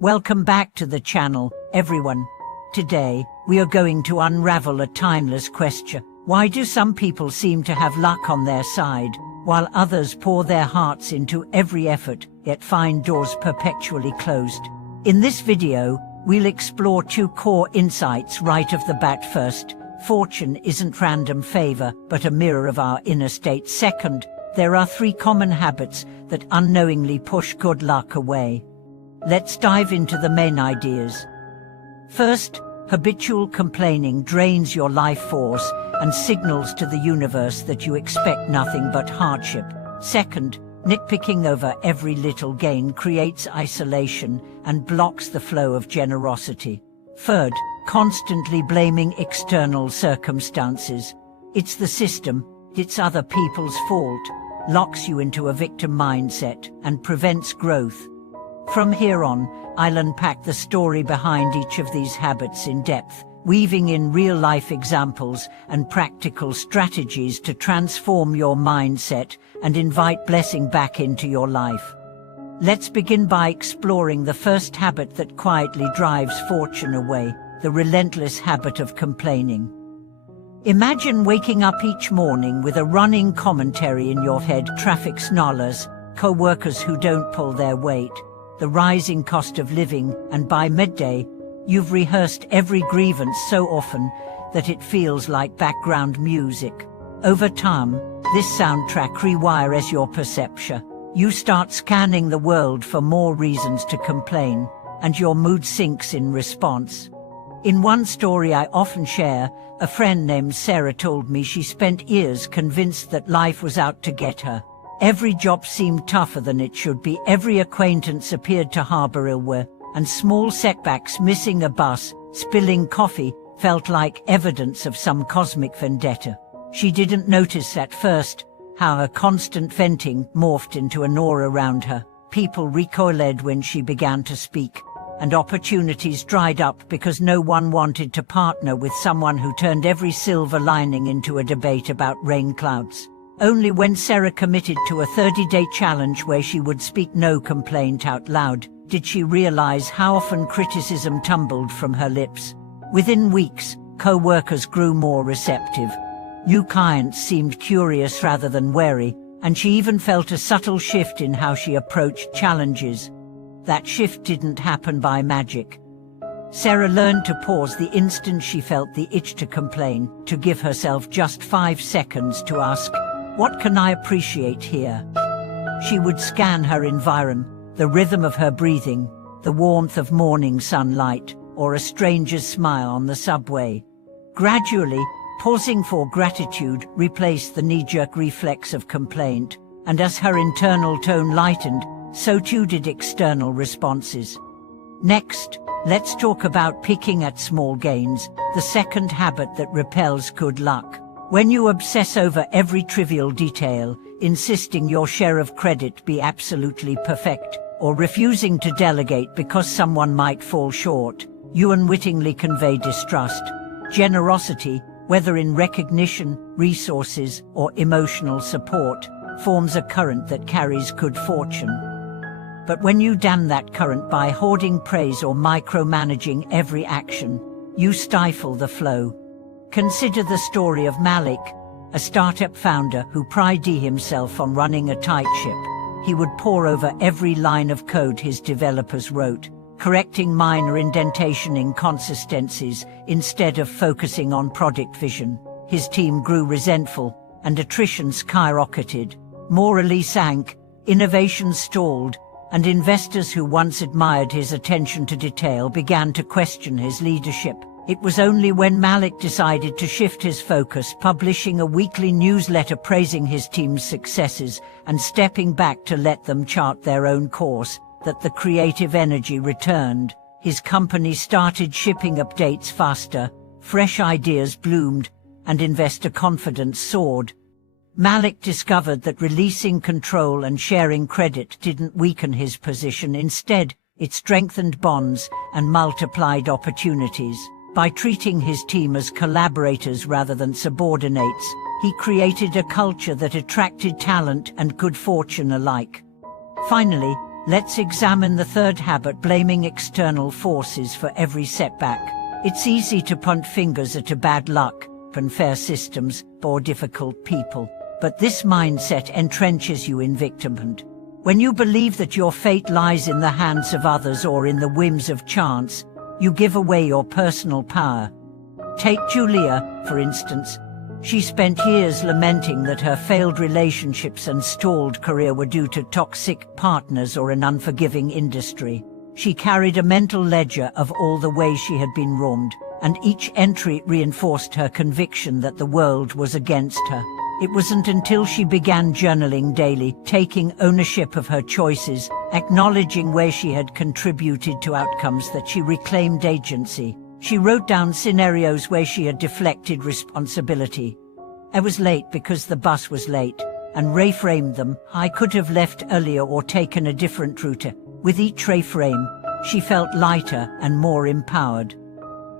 Welcome back to the channel, everyone. Today, we are going to unravel a timeless question. Why do some people seem to have luck on their side, while others pour their hearts into every effort, yet find doors perpetually closed? In this video, we'll explore two core insights right off the bat. First, fortune isn't random favor, but a mirror of our inner state. Second, there are three common habits that unknowingly push good luck away. Let's dive into the main ideas. First, habitual complaining drains your life force and signals to the universe that you expect nothing but hardship. Second, nitpicking over every little gain creates isolation and blocks the flow of generosity. Third, constantly blaming external circumstances. It's the system, it's other people's fault, locks you into a victim mindset and prevents growth. From here on, I'll unpack the story behind each of these habits in depth, weaving in real-life examples and practical strategies to transform your mindset and invite blessing back into your life. Let's begin by exploring the first habit that quietly drives fortune away, the relentless habit of complaining. Imagine waking up each morning with a running commentary in your head: traffic snarlers, co-workers who don't pull their weight, the rising cost of living, and by midday, you've rehearsed every grievance so often that it feels like background music. Over time, this soundtrack rewires your perception. You start scanning the world for more reasons to complain, and your mood sinks in response. In one story I often share, a friend named Sarah told me she spent years convinced that life was out to get her. Every job seemed tougher than it should be, every acquaintance appeared to harbor ill will, and small setbacks, missing a bus, spilling coffee, felt like evidence of some cosmic vendetta. She didn't notice at first how her constant venting morphed into an aura around her. People recoiled when she began to speak, and opportunities dried up because no one wanted to partner with someone who turned every silver lining into a debate about rain clouds. Only when Sarah committed to a 30-day challenge where she would speak no complaint out loud did she realize how often criticism tumbled from her lips. Within weeks, co-workers grew more receptive. New clients seemed curious rather than wary, and she even felt a subtle shift in how she approached challenges. That shift didn't happen by magic. Sarah learned to pause the instant she felt the itch to complain, to give herself just 5 seconds to ask, "What can I appreciate here?" She would scan her environment, the rhythm of her breathing, the warmth of morning sunlight, or a stranger's smile on the subway. Gradually, pausing for gratitude replaced the knee-jerk reflex of complaint, and as her internal tone lightened, so too did external responses. Next, let's talk about picking at small gains, the second habit that repels good luck. When you obsess over every trivial detail, insisting your share of credit be absolutely perfect, or refusing to delegate because someone might fall short, you unwittingly convey distrust. Generosity, whether in recognition, resources, or emotional support, forms a current that carries good fortune. But when you dam that current by hoarding praise or micromanaging every action, you stifle the flow. Consider the story of Malik, a startup founder who prided himself on running a tight ship. He would pore over every line of code his developers wrote, correcting minor indentation inconsistencies instead of focusing on product vision. His team grew resentful, and attrition skyrocketed. Morale sank, innovation stalled, and investors who once admired his attention to detail began to question his leadership. It was only when Malik decided to shift his focus, publishing a weekly newsletter praising his team's successes and stepping back to let them chart their own course, that the creative energy returned. His company started shipping updates faster, fresh ideas bloomed, and investor confidence soared. Malik discovered that releasing control and sharing credit didn't weaken his position. Instead, it strengthened bonds and multiplied opportunities. By treating his team as collaborators rather than subordinates, he created a culture that attracted talent and good fortune alike. Finally, Let's examine the third habit, blaming external forces for every setback. It's easy to point fingers at a bad luck, unfair systems, or difficult people. But this mindset entrenches you in victimhood. When you believe that your fate lies in the hands of others or in the whims of chance, you give away your personal power. Take Julia, for instance. She spent years lamenting that her failed relationships and stalled career were due to toxic partners or an unforgiving industry. She carried a mental ledger of all the ways she had been wronged, and each entry reinforced her conviction that the world was against her. It wasn't until she began journaling daily, taking ownership of her choices, acknowledging where she had contributed to outcomes, that she reclaimed agency. She wrote down scenarios where she had deflected responsibility. I was late because the bus was late, and reframed them. I could have left earlier or taken a different route. With each reframe, she felt lighter and more empowered.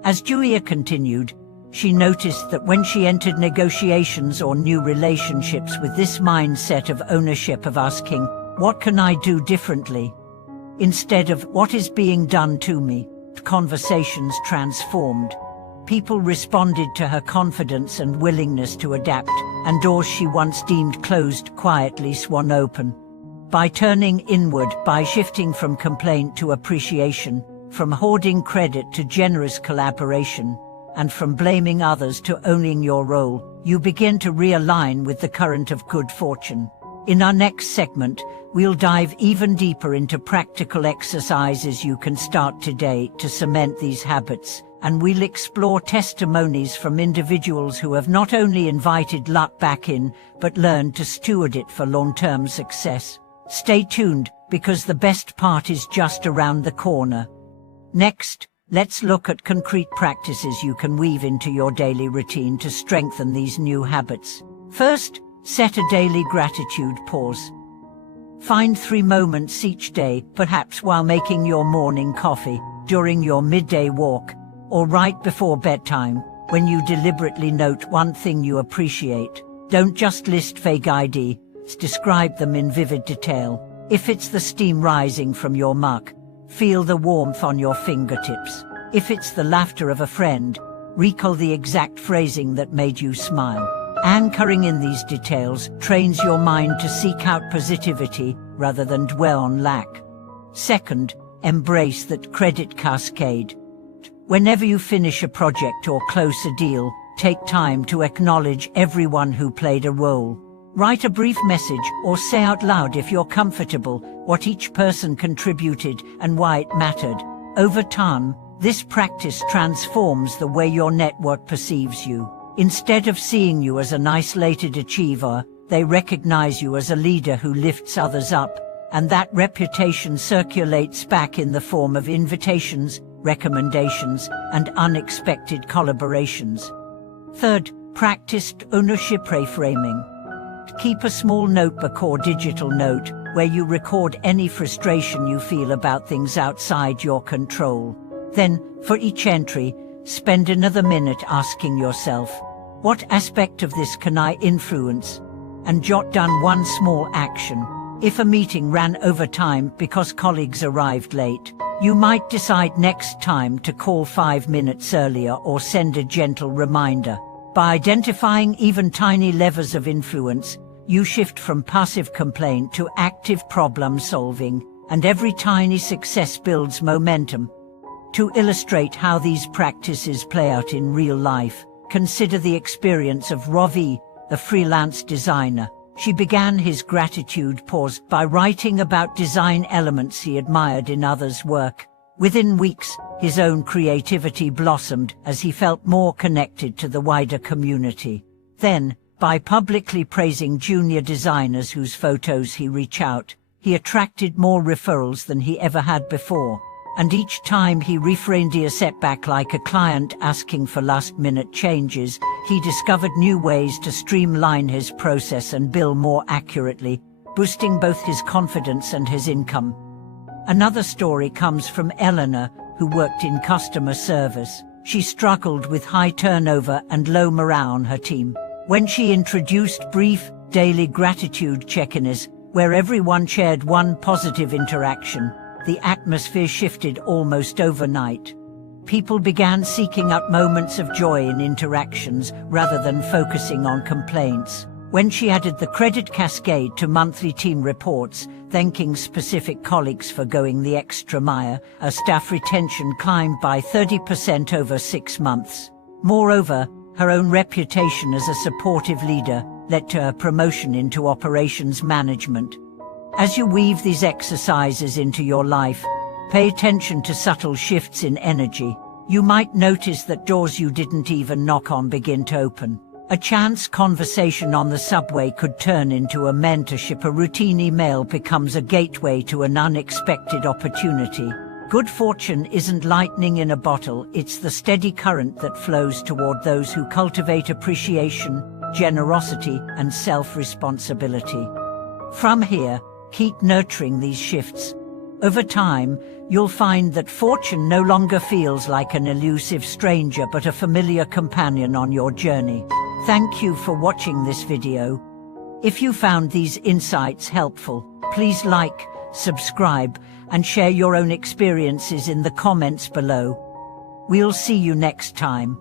As Julia continued, she noticed that when she entered negotiations or new relationships with this mindset of ownership, of asking, "What can I do differently?" instead of "What is being done to me?" conversations transformed. People responded to her confidence and willingness to adapt, and doors she once deemed closed quietly swung open. By turning inward, by shifting from complaint to appreciation, from hoarding credit to generous collaboration, and from blaming others to owning your role, you begin to realign with the current of good fortune. In our next segment, we'll dive even deeper into practical exercises you can start today to cement these habits, and we'll explore testimonies from individuals who have not only invited luck back in, but learned to steward it for long-term success. Stay tuned, because the best part is just around the corner. Next, let's look at concrete practices you can weave into your daily routine to strengthen these new habits. First, set a daily gratitude pause. Find 3 moments each day, perhaps while making your morning coffee, during your midday walk, or right before bedtime, when you deliberately note one thing you appreciate. Don't just list vague ideas, describe them in vivid detail. If it's the steam rising from your mug, feel the warmth on your fingertips. If it's the laughter of a friend, recall the exact phrasing that made you smile. Anchoring in these details trains your mind to seek out positivity rather than dwell on lack. Second, embrace that credit cascade. Whenever you finish a project or close a deal, take time to acknowledge everyone who played a role. Write a brief message or say out loud, if you're comfortable, what each person contributed and why it mattered. Over time, this practice transforms the way your network perceives you. Instead of seeing you as an isolated achiever, they recognize you as a leader who lifts others up, and that reputation circulates back in the form of invitations, recommendations, and unexpected collaborations. Third, practice ownership reframing. Keep a small notebook or digital note where you record any frustration you feel about things outside your control. Then, for each entry, spend another minute asking yourself, what aspect of this can I influence? And jot down one small action. If a meeting ran over time because colleagues arrived late, you might decide next time to call 5 minutes earlier or send a gentle reminder. By identifying even tiny levers of influence, you shift from passive complaint to active problem solving, and every tiny success builds momentum. To illustrate how these practices play out in real life, consider the experience of Ravi, the freelance designer. She began his gratitude pause by writing about design elements he admired in others' work. Within weeks, his own creativity blossomed as he felt more connected to the wider community. Then, by publicly praising junior designers whose photos he reached out, he attracted more referrals than he ever had before. And each time he reframed a setback like a client asking for last-minute changes, he discovered new ways to streamline his process and bill more accurately, boosting both his confidence and his income. Another story comes from Eleanor, who worked in customer service. She struggled with high turnover and low morale on her team. When she introduced brief, daily gratitude check-ins, where everyone shared one positive interaction, the atmosphere shifted almost overnight. People began seeking out moments of joy in interactions rather than focusing on complaints. When she added the credit cascade to monthly team reports, thanking specific colleagues for going the extra mile, her staff retention climbed by 30% over 6 months. Moreover, her own reputation as a supportive leader led to her promotion into operations management. As you weave these exercises into your life, pay attention to subtle shifts in energy. You might notice that doors you didn't even knock on begin to open. A chance conversation on the subway could turn into a mentorship. A routine email becomes a gateway to an unexpected opportunity. Good fortune isn't lightning in a bottle, it's the steady current that flows toward those who cultivate appreciation, generosity, and self-responsibility. From here, keep nurturing these shifts. Over time, you'll find that fortune no longer feels like an elusive stranger but a familiar companion on your journey. Thank you for watching this video. If you found these insights helpful, please like, subscribe, and share your own experiences in the comments below. We'll see you next time.